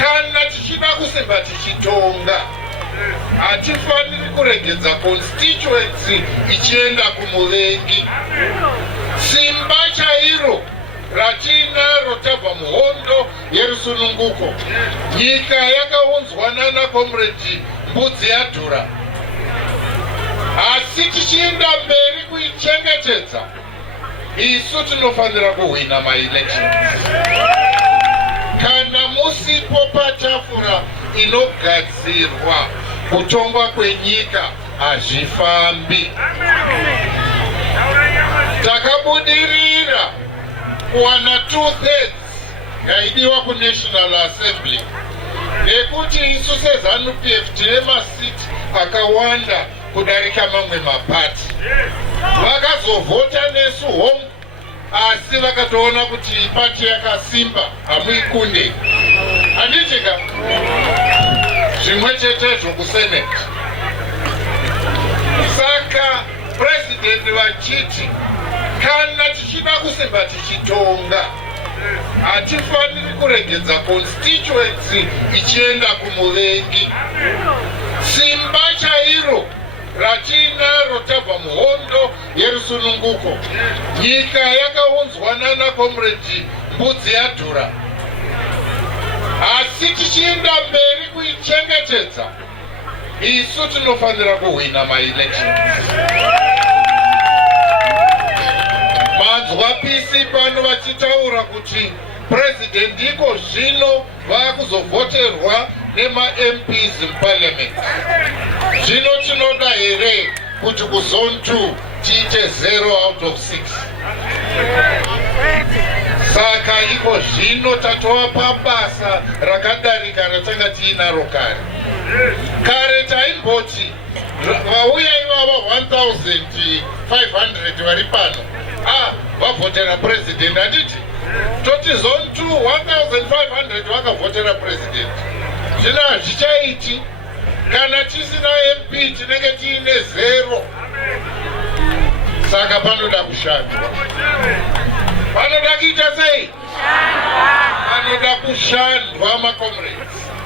kana tichida kusimba tichitonga hatifaniri kuregedza constituency ichienda kumuvengi. Simba chairo ratinaro tabva muhondo yerusununguko, nyika yakaunzwana naComrade Mbudzi yaDhura. Asi tichienda mberi kuichengetedza, isu tinofanira kuhwina ma-elections. Kana musipo patafura inogadzirwa kutongwa kwenyika hazvifambi. Takabudirira kuwana 2/3 yaidiwa kuNational Assembly nekuti isu seZANU-PF tine masiti akawanda kudarika mamwe mapati. Vakazovhota nesu hongu, asi vakatoona kuti pati yakasimba hamuikunde. Handitika zvimwe chetezvo kuSenate. Saka president vachiti kana tichida kusimba tichitonga hatifaniri kuregedza constituency ichienda kumuvengi. Simba chairo ratinaro tabva muhondo yerusununguko, nyika yakaunzwana naComrade Mbudzi yaDhura. Asi tichienda mberi kuichengetedza, isu tinofanira kuhwina ma-elections. Manzwa PC pano vachitaura kuti president iko zvino vaakuzovhoterwa nema-MPs muparliament. Zvino tinoda here kuti kuZone 2 tiite 0 out of 6. Saka iko zvino tatova pabasa rakadarika ratanga tiinaro kare. Kare taimboti vauya ivava 1,500 vari pano vavhotera president. Handiti toti Zone 2 1,500 vakavhotera president. Zvino hazvichaiti. Kana tisina MP tinenge tiine 0. Saka panoda kushandwa. Panoda kuita sei? Panoda kushandwa, ma comrades.